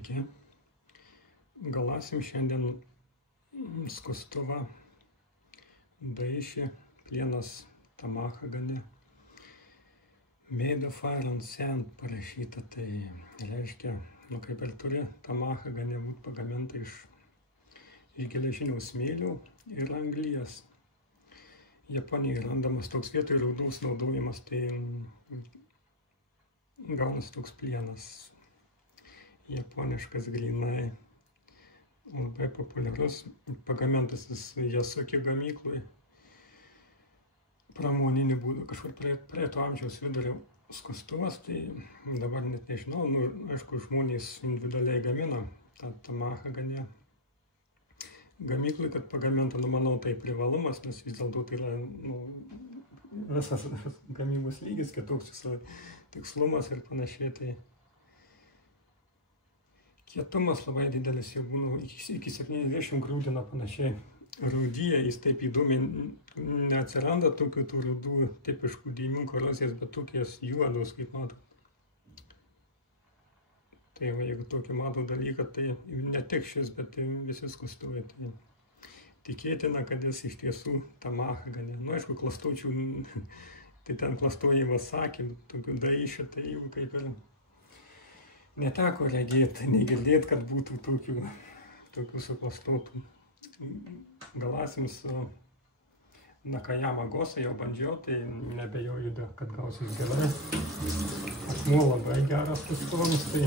Sveiki. Galasim šiandien skustuvą, daišį, plienas Tamahagane. Made of iron sand parašyta, tai reiškia, kaip ir turi Tamahagane būti pagaminta iš geležinio smėlio ir anglies. Japonijoje randamas toks vietoj rūdos naudojimas, tai gaunas toks plienas. Japoniškas grinai, labai populiarus, pagamintas jis Yasuki gamyklui, pramoninį būdą, kažkur praeito amžiaus vidurio skustuvas, tai dabar net nežinau, aišku, žmonės individualiai gamina tą Tamahagane gamyklui, kad pagaminta, manau, tai privalumas, nes vis dėlto tai yra visas gamybos lygis, kitoks tikslumas ir panašiai. Tai kietumas labai didelis, jau būna iki 70 grūdina panašiai rūdyje, jis taip įdomiai neatsiranda tokių tų rūdų tipiškų dėmių korozijas, bet tokies juodos, kaip matot. Tai va, jeigu tokį matau dalyką, tai ne tik šis, bet visi skustuvai. Tai tikėtina, kad jis iš tiesų Tamahagane. Aišku, klastočių, tai ten klastoja Iwasaki, tokių daišių, tai jau kaip ir neteko regėti, negirdėti, kad būtų tokių suklastotų. Galasims Nakayama Gosai jau bandžiau, tai nebejoju, kad gausis gerai. Akmuo labai geras skustuvams, tai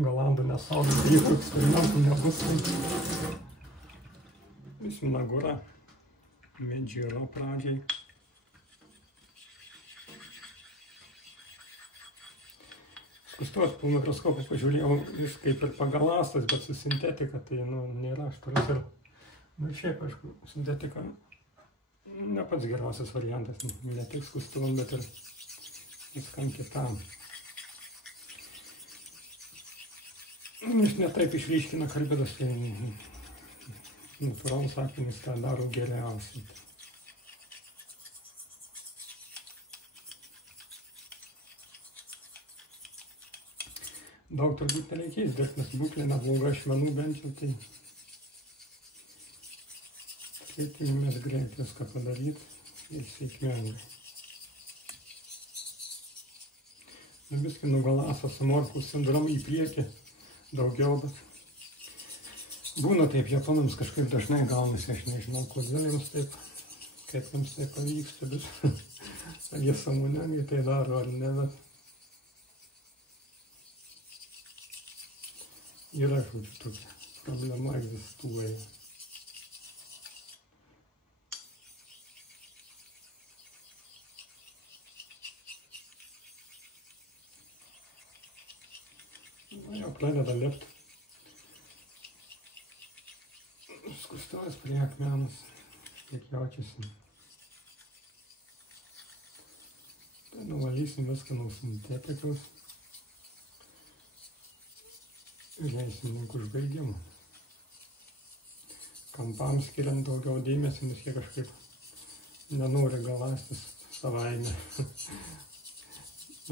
galandų nesaudų, jokių eksperimentų nebus. Visminagura, medžiūra pradžiai. Skustuvas po mikroskopu pažiūrėjau, jis kaip ir pagalastas, bet su sintetika, tai nėra aštrus ir, šiaip, aišku, sintetika ne pats geriausias variantas, ne tik skustuvam, bet ir viskam kitam. Jis netaip išryškina karbidas, tai natūralus akmenys tą daro geriausiai. Daug turbūt nereikės, nes būklė nebloga ašmenų bent jau, tai tikimės greit viską padaryti ir sėkmingai. Biskį nugalasas su morkų sindromu į priekį daugiau, bet būna taip, japonams kažkaip dažnai gaunasi, aš nežinau, kodėl jums taip, kaip jums taip pavyksta, bet jie sąmoningai tai daro ar ne, bet yra, žodžiu, tokia problema egzistuoja. Jau pradeda lipti skustuvas prie akmenos, kiek jaučiasi. Tai nuvalysim viską nuo sintetikos. Ir leisim link užbaigimų. Kampams skiriant daugiau dėmesio, nes jie kažkaip nenori galastis savaime.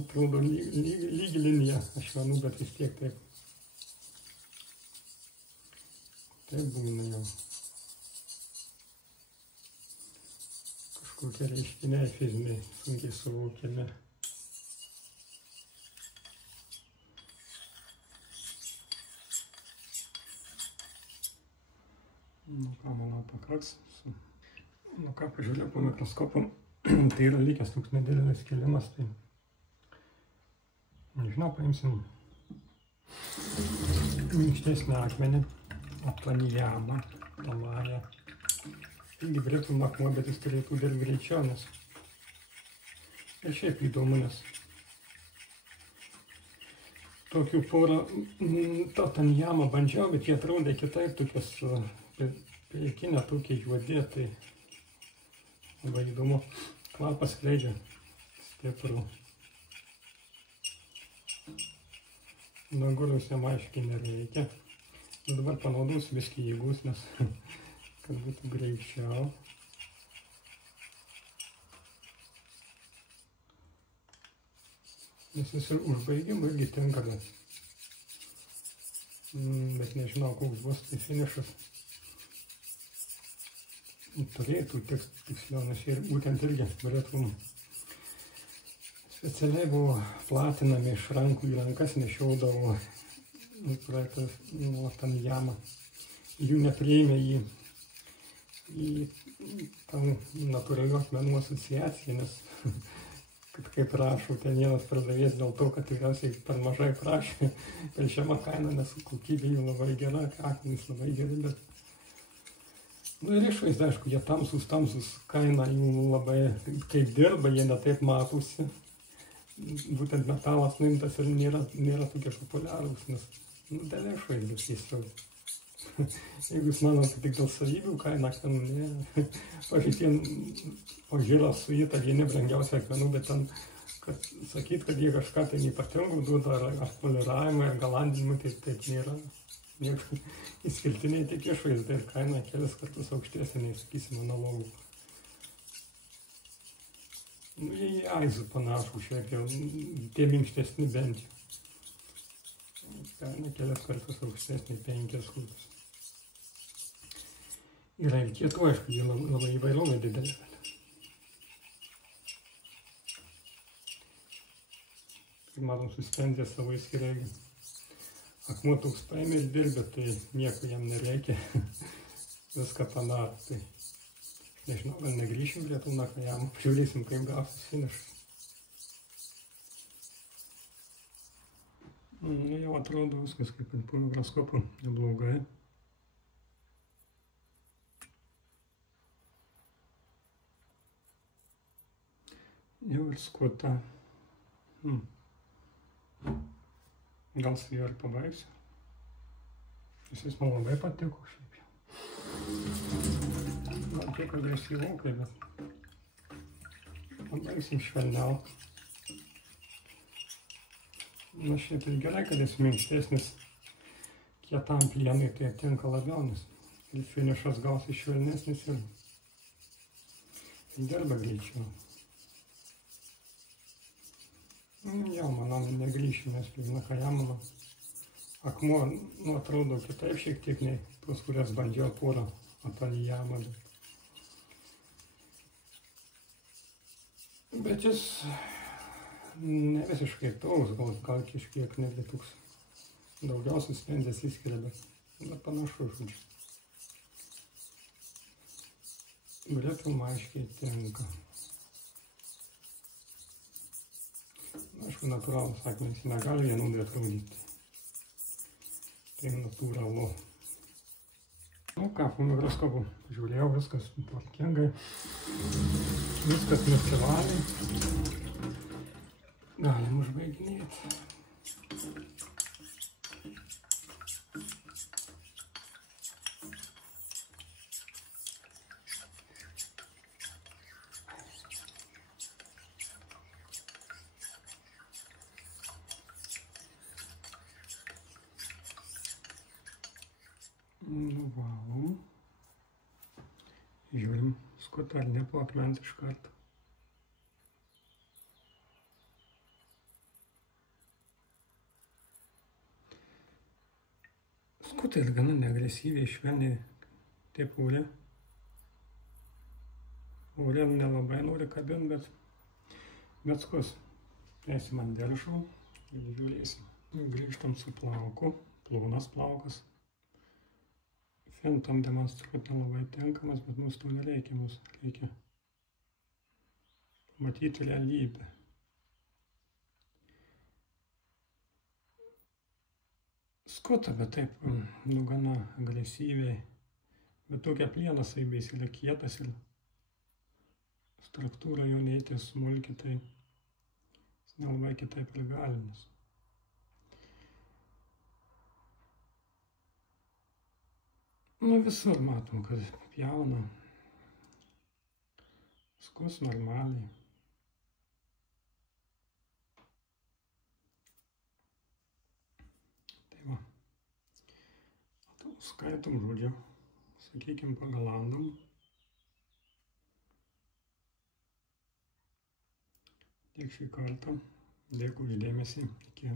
Atrodo lygi linija ašmenų, bet vis tiek taip. Taip būna jau. Kažkokie reiškiniai fiziniai, sunkiai suvokiami. Ką, manau, pakaks. Ką, pažiūrėjau po mikroskopu, tai yra likęs toks nedidelis kilimas, tai nežinau, paimsim minkštesnį akmenį, Taniyama, Tamaja. Irgi britų akmuo, bet jis turėtų dirbti greičiau, nes ir šiaip įdomu, nes tokių porą, tą Taniyama bandžiau, bet jie atrodė kitaip, tokias priekinę tokie juodė, tai labai įdomu, kvapas skleidžia stiprų. Nagurus jam aiškiai nereikia. Dabar panaudosiu biskį jėgus, nes kad būtų greičiau. Nes jis ir užbaigimui irgi tinka, bet nežinau, koks bus tai finišas. Turėtų tiksliau, nes ir būtent irgi norėtum. Specialiai buvo platinami iš rankų į rankas, nešiaudavo projektas ten jamą. Jų nepriėmė į tą natūralių akmenų asociaciją, nes kaip rašo, ten vienas pardavėjas dėl to, kad tikriausiai per mažai prašė, per žemą kainą, nes kokybė jų labai gera, akmenys labai geri, bet ir išvaizda, aišku, jie tamsus, kaina jų labai, kaip dirba, jie netaip matosi. Būtent metalas nuimtas ir nėra tokie populiarūs, nes dėl išvaizdos tiesiog. Jeigu jūs manote tik dėl savybių kaina, ten ne. Pažiūrėjau, pažiūrėjau su įta vieni brangiausių akmenų, bet ten, kad sakyt, kad jie kažką tai ypatingo duoda, ar poliravimą, ar galandinimą, tai taip nėra. Nieko išskirtiniai tik išvaizda ir kaina kelis kartus aukštesnė, nei, sakysim, analogų. Jie į aizų panašų šiek jau, tie minkštesni bent jau. Kaina kelis kartus aukštesnė, 5 kartus. Yra ir kietų, aišku, jie labai įvairovė didelė. Kaip matom, suspendė savo įskirėgį. Akmuo toks paėmė ir dirbė, tai nieko jam nereikia. Viską panaro. Tai nežinau, gal negrįšim prie tų nakajamų, žiūrėsim, kaip gausis finišas. Jau atrodo viskas kaip ant mikroskopo, neblogai. Jau ir skota. Gal su juo ir pabaigsiu. Jis man labai patiko šiaip jau. Gal kiek agresyvokai, bet pabaigsim švelniau. Na šiaip tai gerai, kad jis minkštesnis, kietam plienui tai tinka labiau, nes ir finišas gausis švelnesnis ir dirba greičiau. Jau, manau, negrįšime prie nakajamų. Akmuo, atrodo kitaip šiek tiek, nei tos, kurias bandžiau porą apalijamą. Bet jis ne visiškai toks, gal kažkiek netgi toks daugiausiai spendės įskiria, bet panašu, žodžiu. Galėtum aiškiai tinka. Aišku, natūralus akmenys negali vienodai atrodyti. Tai natūralu. Nu ką, po mikroskopu žiūrėjau, viskas tvarkingai. Viskas nusivalė. Galim užbaiginėti. Nuvalom. Žiūrim skotą ar ne po akmens iš karto. Skotas gana neagresyviai, švelniai taip ūlė. Ūlė nelabai nori kabint, bet skos. Eisim ant delšo ir žiūrėsim. Grįžtam su plauku, plonas plaukas. Fintam demonstruoti nelabai tinkamas, bet mums to nereikia, mums reikia matyti realybę. Skota, bet taip, gana agresyviai, bet tokia plienas saibės yra kietas ir struktūra jo neįtė smulki, tai jis nelabai kitaip ir galimas. Nu visur matom, kad pjauna. Skos normaliai. Tai va. Skaitom, žodžiu, sakykim, pagalandom. Tiek šį kartą. Dėkui už dėmesį. Iki.